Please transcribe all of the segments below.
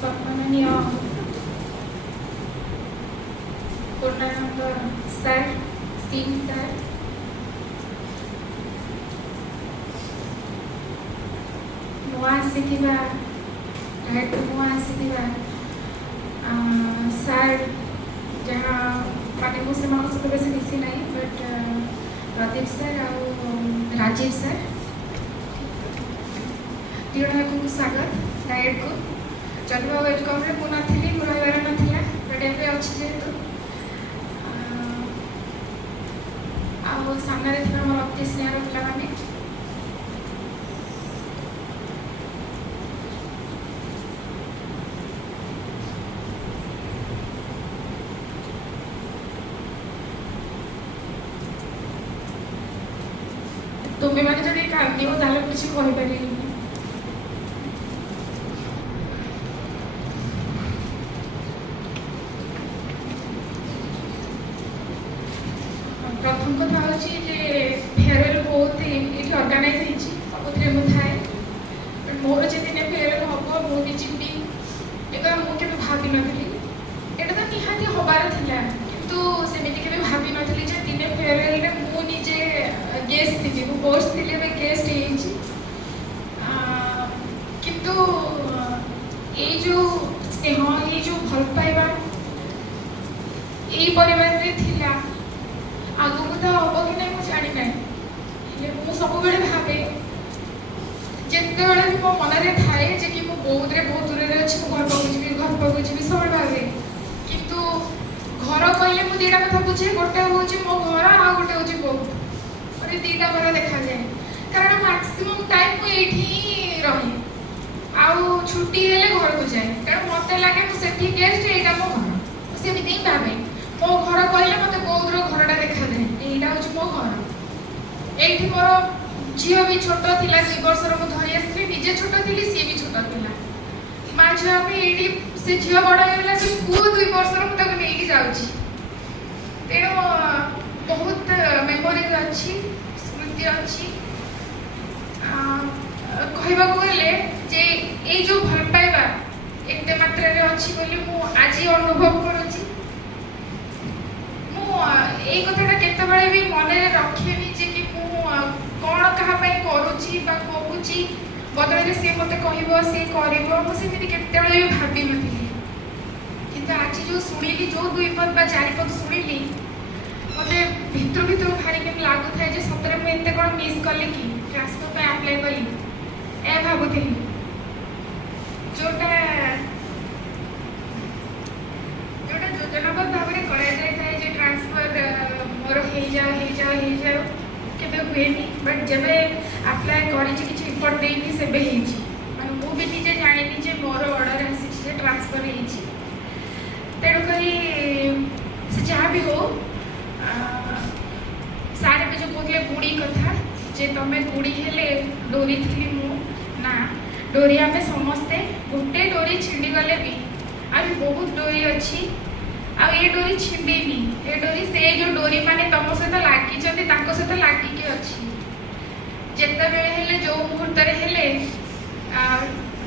সম্মাননীয় पूर्णानंद sir Singh sir नुआ आसीथिबा right नुआ आसीथिबा sir जहाँ माने मो से सहित बेसी मिसी नहीं बट प्रदीप सर और राजीव सर तीन को स्वागत डायरेक्ट को चलवा वेलकम रे मु नथिली मु रहिबार नथिला बट एबे अछि जेतु आ सामने थिबा मोर अति स्नेह पिला माने तुम्हें मैंने जब एक आदमी हो ताले कुछ कहि परिनी प्रथम कथा होची जे फेयरवेल बहुत इठी ऑर्गेनाइज हेची सबथरे मु थाए बट मोर जे दिने फेयरवेल हबो मु भी चिंडी एका मु के भाबी नथली एटा तो निहाती होबार थिला किंतु सेमिति के भाबी नथली जे दिने फेयरवेल रे मु निजे गेस्ट थी मु पोस्ट थिले बे गेस्ट हेची किंतु ए जो स्नेह ए जो भल पाइबा ए परिवार रे थिला आगु तो हम कि नहीं मुझे जानी ना मुझे सब बेले भावे जिते बड़े भी मो मन में थाए जे कि बहुत दूर में अच्छी घर पाक जी सब भावे किंतु घर कहले मुझे दीटा कथा बुझे गोटे हूँ मो घर आ गोटे हूँ बहुत मतलब दीटा घर देखा जाए कारण मैक्सिमम टाइम मुझे रहे आउ छुट्टी हेले घर को जाए कारण मत लगे मुझे गेस्ट यहाँ मो घर सेमती ही भावे मो घर कहले मत बहुत घरटा देखा दे यहाँ हूँ मो घर ये मोर झील भी छोट थिला 2 वर्षर मु धरी आसली निजे छोट थी सी भी छोट थिला माँ झील ये से झील बड़ होगा से पुओ 2 वर्षर मुझे नहीं जाऊँगी तेणु बहुत मेमोरीज अच्छी स्मृति अच्छी कहवाक गले जे ये जो भल पाइबा एते मात्रा रे अच्छी बोली मु आज अनुभव करुँची এই কথাটা কেতবেলে भी मन रखेनी जे कि कौन क्या करुँची कहूँ बदल सी मत कह सी कर केतबेले भी भावी नी कि आज जो शुणिली जो 2 पद बा 4 पद शुणिली मत भितर भारी के लगुता है सतरे मुझे कौन मिस कली कि ट्रांसफर अप्लाई कली ए भावुली जोटा योजनाबद्ध भाव में कर ट्रांसफर मोर हो जाओ केबे हुएनी बट जब अप्लाई कर इफर्ट देनी से मैं मुझे निजे जानी जे मोर ऑर्डर आसी ट्रांसफर तेणुक से जहाँ भी हो सारे भी जो कहते गुड़ी कथा जे तुम गुड़ी हेले डोरी थी मु ना डोरी आम समस्ते गोटे डोरी छिंडी गले भी आज बहुत डोरी अच्छी आ ये डोरी छिंडेनी ये डोरी से जो डोरी माने तुम सहित लगी सहित लगिकी अच्छी जिते बेले हेले जो मुहूर्त हेले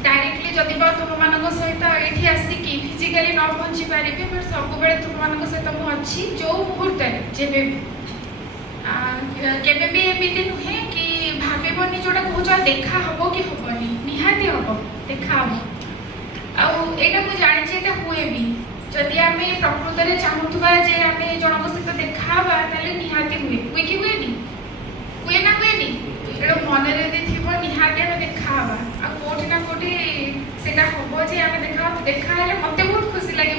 डायरेक्टली जदि तुम मान सहित ये आसिकी फिजिकाली न पहुँची पारि बट सब तुम मान सहित मुझे अच्छी जो मुहूर्त जब केबे एमती नुहे कि भावन जोटा कह देखा हम कि हेनी निहाती हम देखा हम आईटा मुझे जानी हुए भी जदि आम प्रकृत में चाहूबा जे आम जनक सहित देखा निहाती हुए कि हुए ना हुए तेणु मन थी निहाती आम देखा आ कौटी ना कौटी से हम जे आम देखा मत बहुत खुशी लगे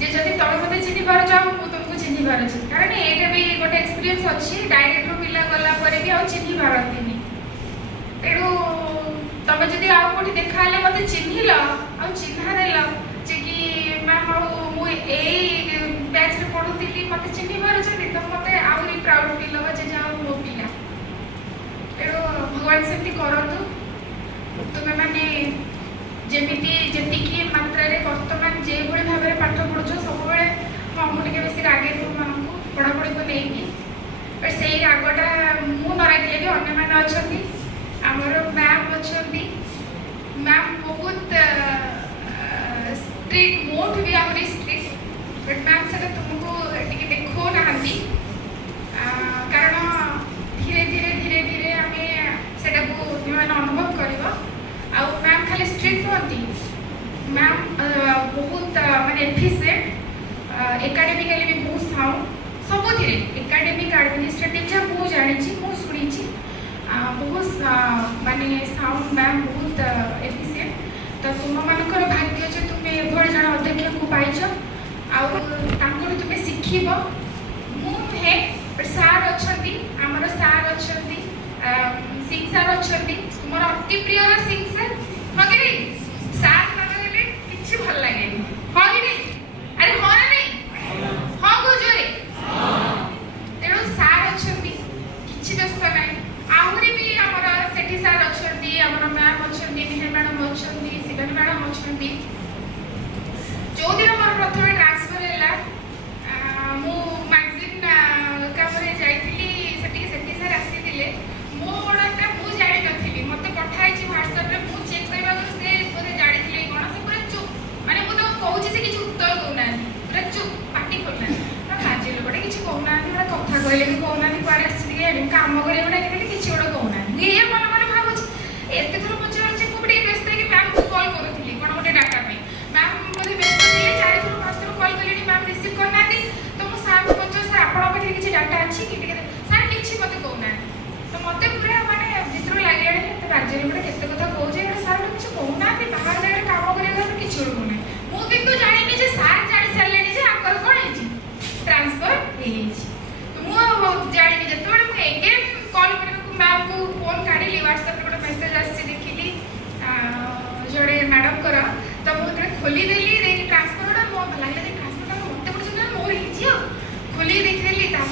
जे जब तुम मत चिन्ह पार्छ मुझे तुमको चिन्ह पार्छ कारण ये भी गोटे एक्सपीरियंस अच्छी डायरेक्ट पिला गलापर भी आ चिन्ह पारती तेणु तुम जब आउ कौटी देखा मत चिन्हल आ चिन्ह देल जे कि मैम बैच में पढ़ुली मत चिन्ह पार्छ तो मत आहरी प्राउड फिल हम जे जहाँ मो पिला तेणु भगवान सेमती करूँ तुम्हें मैंने जमीती जी मात्रा बर्तमान जो भाव में पाठ पढ़ुच सब हाँ मुझे बेस रागे तुम पढ़ापढ़ी को लेकिन बट से रागटा मु न रागिले भी अन्य मैंने अच्छा मैम अच्छा मैम बहुत स्ट्रिक्ट मोठ भी आहरी स्ट्रिक्ट बट मैम से तुमको टिके देखो नाहंती कारण धीरे धीरे धीरे धीरे आम सेटा को अनुभव करवा आ मैम खाली स्ट्रिक्ट नुहति मैम बहुत माने एफिशिएंट एकाडेमिकली भी बहुत साउंड सब एकाडेमिक एडमिनिस्ट्रेटिव जहाँ मुझे जानी मुझे शुणी बहुत माने साउंड मैम बहुत एफिशिएंट तो तुम मानकर भाग्य जे तुम्हें एभली जन अध्यक्ष को पाइछ आउ तुम्हें शिखब मुहे सार अच्छा आमर सार अच्छा सिंह सार अच्छा तुम अति प्रिय सिंह सर हाँ कि नहीं सार नगले कि भल लगे हाँ कि नहीं अरे हाँ ना नहीं हाँ कौचरे तेणु सार अच्छा कि व्यस्त ना आहरी भी आमर सेठी सार अच्छा आमर मैम अच्छा निहाल मैडम अच्छा शिवानी मैडम अच्छा जो दिन मोर प्रथम ट्रांसफर है मु मैगजीन कामरे जाइली सेठी सर आसीथिले मो ओडा मु जानि नथिली मते पठाइछि व्हाट्सएप रे मु चेक करबा से बोले जानिथिले कोन से पूरा चुप माने मु तो कहूछि से किछु उत्तर दोना पूरा चुप पाटी करना ना काजे लोगडे किछु कहना बड़ा कथा कहले कि कहना पाड़े आसी के काम करे बड़ा कि किछु बड़ा कहना ये मन मन भाबुछि एते थोर पचार जे कोबडी व्यस्त है कि मैम को कॉल करथिली कोन गोटे डाटा पे मैम बोले व्यस्त थिले चारि थोर पांच थोर कॉल कलेनी मैम रिसीव करना दी तो मु सार को पचार सर आपण पाखे किछि डाटा अछि कि सर किछि मते कहना तो मते पूरा माने भितर लागले एते राज्य रे केते कथा कहउजे सर किछु कहना दी बाहर जाय काम करे कि किछु कहना मु किंतु जानिनी जे सर जानि सारलेनी जे आकर कोन हेछि ट्रांसफर हे हेछि तो मु जानिनी जे तोळे मु अगेन कॉल करे को मैम को फोन काढिली व्हाट्सएप रे मेसेज आछि देखिली जोड़े मैडम कर तो मुझे खोली देली देखी ट्रांसफर मो लगे ट्रांसफर मत पड़े मोर हो खोली देखी अरे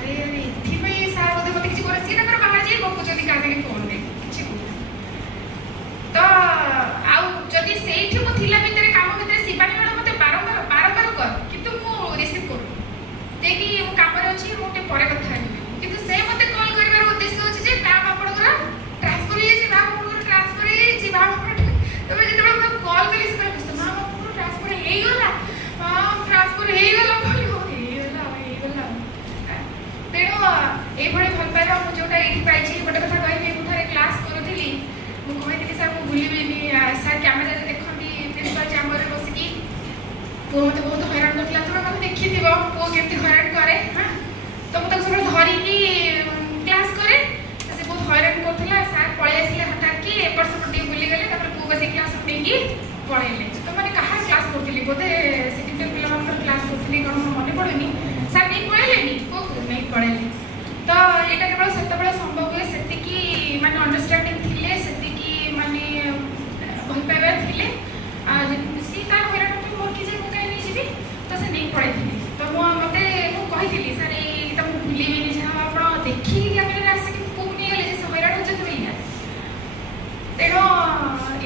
अरे ये सार बोधे मत किसी सी बाहर जाए गपुचती क्या फोन में कि तो आदि से भितर काम भितर शिवानी मैडम मत बारंबार बारंबार कर कि रिसीव करूँ देखिए कम अच्छी मुझे पर कथा कि से मत कल कर उद्देश्य अच्छे मैम आप ट्रांसफर हो मैम आप ट्रांसफर हो तबे जब मैं कॉल करी से मैम आप ट्रांसफर हे गला हां ट्रांसफर हे गला बोली हो हे गला तेणु ए भली भल पाइबा मु जोटा एठी पाइछि गोटे कथा कहबी मु थारे क्लास करूथिली मु कहिथिली सर मु भूलिबिनी सर कैमरा रे देखंती प्रिंसिपल चैम्बर रे बसिकी पो मते बहुत हैरान करथिला तो मते देखिथिबो पो केमती हैरान करे हां तो मते सब धरी की क्लास करे से बहुत हैरान करथिला सर पळे आसिले हटा की एपर सब टी बुली गले तापर पो बसी क्लास उठेकी पळेले तो माने कहा क्लास करथिली बोधे सेकेंड पिला मन क्लास करथिली कोन मने पड़ेनी सर नहीं पळेलेनी को नहीं पळेले तो एटा केवल सेतबेला संभव हुए सेति की माने अंडरस्टैंडिंग थिले सेति की माने भल पाइबा थिले सी का हैरान तो मोर की जे मु कहि नहीं जीबी तो से नहीं पळेथिली तो मते मु कहिथिली सर ए त मु भूलिबिनी जे आपण देखि कि कैमरा आसी कि को नहीं गले जे हैरान हो जत बिया तेणु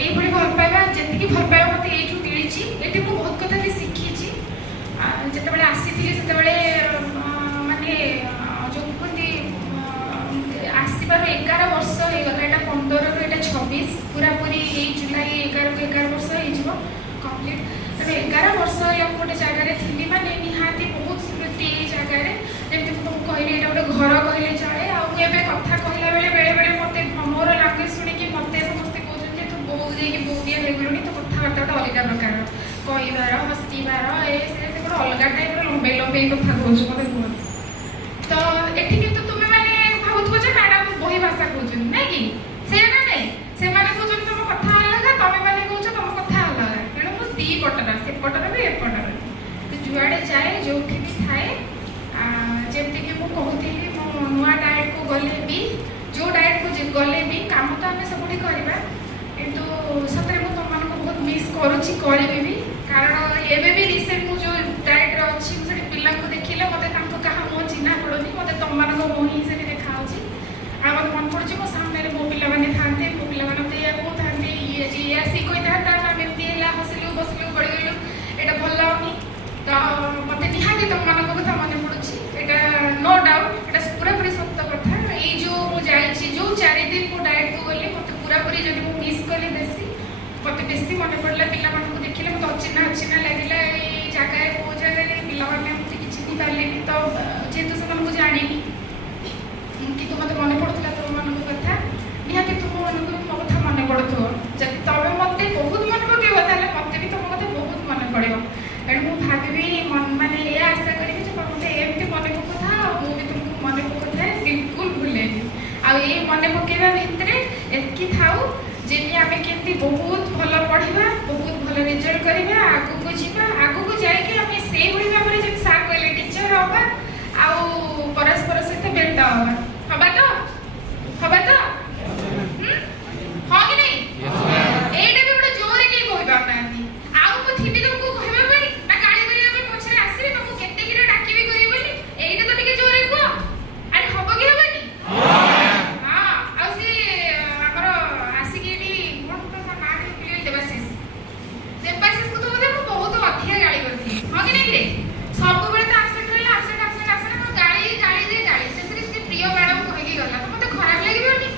ये भल पाइबा जी भल पाइबा मत ये मिली ये बहुत कथा भी शिखी जिते आसी माने जो कहते आसबार 11 वर्ष हो गला यहाँ 15 रु यहाँ 26 पूरा पूरी जुलाई 11 को 11 वर्ष हो कम्प्लीट तेनाली 11 वर्ष गोटे जगार थी माने निहाती बहुत स्मृति ये जगार जमी तुमको कहली ये गोटे घर कहले चले आबे कथा कहला बेले बेले बेले मत मोर लांगुएज शुणी मत समस्ते कहते तू बहुत जाकि बहुत दिया हो गलुनी तो कथबार्ता गोटे अलग प्रकार कहबार हसबार ये गोटे अलग टाइप लंबे लंबे कथा कौच मत कह तो ये कि तुम मैंने भावुव जे मैडम बही भाषा कहते ना कि से ना नहीं से कहते तुम कथा अलग तुम मैंने कौच तुम कथा अलग तेणु मुझे दी पटर से पटर भी एपटर जुआड़े जाए जो भी थाए जमती कि मुझे कहती मो नुआ डाएट को गले भी जो डाएट को गले भी काम तो आम सब करवा किंतु सतरे मुझे तुम बहुत मिस करी भी कारण एवं भी रिसेंट मुझे डाएट अच्छी मुझे पिला देखिले मत क्या मो चिन्ह पड़ोनी मत तुम मो ही से देखा मत मन पड़े मो सामने मो पे था मो पे या कहते ये आसिक कही था एमती है हसिलु बसिलु गड़गलु यहाँ भल लगनी तो मत निहाती तुम मान कथा मन पड़ुची यहाँ नो डाउट यहाँ पूरा पूरी सत्य कथा ये जो मुझे जो 4 दिन मो डाएट को गली मत पूरा पूरी जब मिस कली बेसी मत बेसी मन पड़ा पिला देखिले मत अचिन्हा अचिन्हा बहुत भल पढ़ा बहुत भल रिजल्ट करवा आगू को जीवा आगू को जाके आम से भाव में जब सार कहले टीचर हवा आउ परस्पर सहित बेट हवा तो हवा तो हाँ कि नहीं एटा भी गोटे जोर के कहि पाउनांती आउ को थिबी तुमको कहबा पई ना गाली करिया पे पछरे आसीबे तुमको केते किरे डाकिबी करियो बोली एटा तो टिके जोर को अरे हबो कि हबनी हां आ से हमर आसी के नी मोट तो ना क्लियर देवाशीष को तो बोले मैं बहुत अधिक गाली करथि हां कि नहीं रे सब बेले तो एब्सेंट रहला एब्सेंट गाली गाली जे गाली से प्रिय मैडम कहि गला तो मते खराब लागिबोनी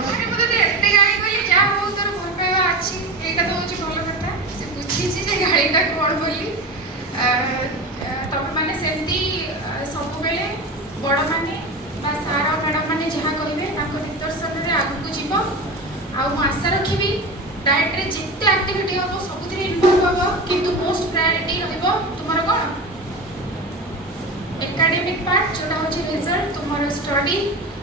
अरे मते एते गाली कली जा हो तोर भल पाइबा अछि एटा तो होची भल कथा से बुझी छी जे गालीटा कोन बोली तब माने सेमती सब बेले बड़ माने बा सारा मैडम माने जहा कहिबे ताको निर्देशन रे आगु को जीवो आ मु आशा रखिबी डाइट रे जिते एक्टिविटी हो सबुथिरे इन्वॉल्व हो किंतु मोस्ट प्रायोरिटी रहइबो तुमर कोन एकेडमिक पार्ट जोटा होची रिजल्ट तुमर स्टडी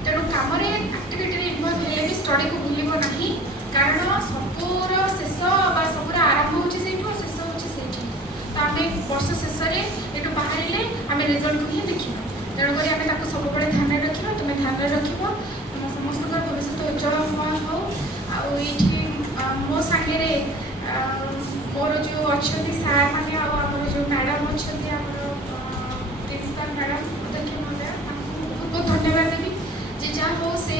तेणु काम एक्टिविटी इन्वॉल्व हेले भी स्टडी को भूलिबो नाही कारण सबूर शेष बा सबूर आरंभ होची सेठो शेष होची सेठी तो आमे वर्ष शेष रे एटु बाहरिले आमे रिजल्ट को ही देखिबो तेणु करी आमे ताको सब बळे ध्यान रखिबो तुमे ध्यान रखिबो तुम समस्त का भविष्य उज्जवल हो आ एठी मो संगे रे मोर जो अच्छी सार माने आमर जो मैडम अच्छा प्रिंसिपल मैडम देखिए महोदय बहुत बहुत धन्यवाद देवी जे जहाँ हो से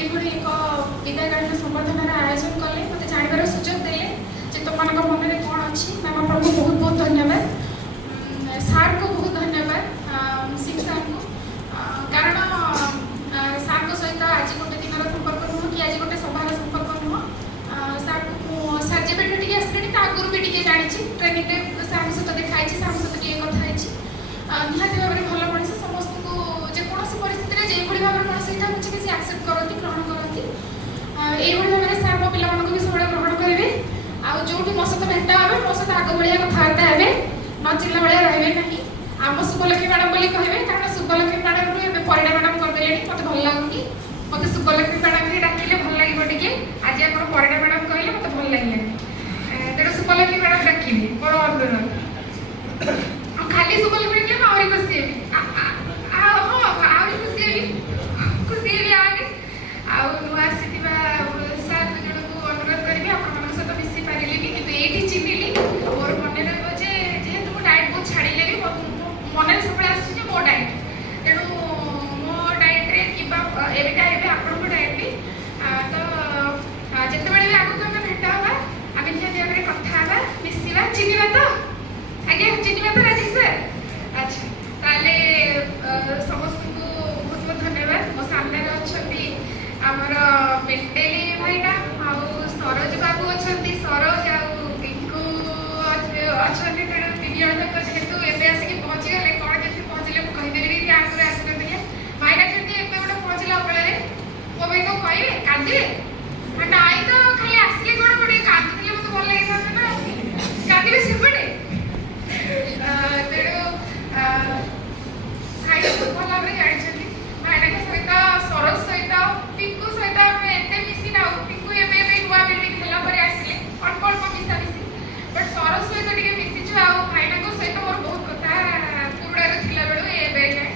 एक विदायकालीन संबर्धनार आयोजन कले मत जानवर सुजोग देले जे तुम मन में कौन अच्छी मैम आपको बहुत बहुत धन्यवाद सार को बहुत धन्यवाद सिंह सार को कारण सार को सहित आज गोटे दिन संपर्क नुह कि आज गोटे सभार संपर्क नुह सार को सार जब टे आसले आगुरी भी टे जानी ट्रेनिंग सार सहित देखाई सार सहित टे कथा निहाती भाव में भल मनीष समस्त को जेकोसी परिस्थिति में जो भाव में मनीष यहाँ किसी एक्सेप्ट करती ग्रहण करती यही भाव में सार मो पिला भी सब ग्रहण करेंगे आउ जो मो सहित भेट हे मो सहित आग भाया कथबार्ता हे न चिल्ला भाया रे ना आम शुभलक्ष्मी मैडम बोली कहे कारण शुभलक्ष्मी मैडम रू परिडा मैडम करदे मत भल लगुनि मत शुभलक्ष्मी मैडम ही डाकिले भल लगे टे आज आप परिडा मैडम कहले मत भल लगे तेणु शुभलक्ष्मी मैडम डाकिले मोर अनुरोध खाली शुभलक्ष्मी के आहरी खुशी हाँ आहरी खुशी आगे आउ नुआ आसीथिबा सार दु जन को अनुरोध करी आपण सहित मिसी पारिली कि ये चिन्हली मोर मन रहा जे जेहेतु मो डाएट को छाड़िले भी मन सब आस मो डाएट तेणु मो डाएट रे किबा एबिटा एबे आपण डाएट भी तो जिते भी आगू आम भेट हवा आम निहती कथा हवा मिसवा चिन्हवा तो आगे चिन्हवा तो राजेश सर अच्छा ताले समस्त को बहुत बहुत धन्यवाद मो सामने अच्छी आमर मेटेली भाईना आउ सरोज बाबू अच्छा सरोज आउ पिंकू अच्छा तेणु तीन जन जाक जेहेतु एवं आसिक पहुँची गले कौन केमती पहुँचले कहीदेवी आगे आसने भाईना केमती एवं गोटे पहुँचला बेले मो भाई को कहे कांदे नाई तो खाली आसले कौन गोटे कांदी मत भल लगी था ना कांदे सेपटे तेणु भाई बहुत भल भाव में जानते भाईना सहित सरोज सहित पिंकू सहित एत मिसी ना पिंकू एवं नुआ बिल्डिंग है आसिले अल्प अल्प मिसा मिसी बट सरोज सहित टे मिसीचु आ भाईना सहित मोर बहुत कथा पुरुड़ा थी बेलू ए जाए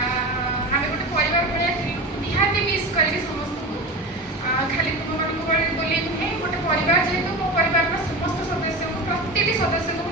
आम गोटे परिवार भाया निहाती मिस करी समस्त को खाली तुम मान बोली नुहे गोटे परिवार जेहेतु मो परिवार समस्त सदस्य को प्रति सदस्य को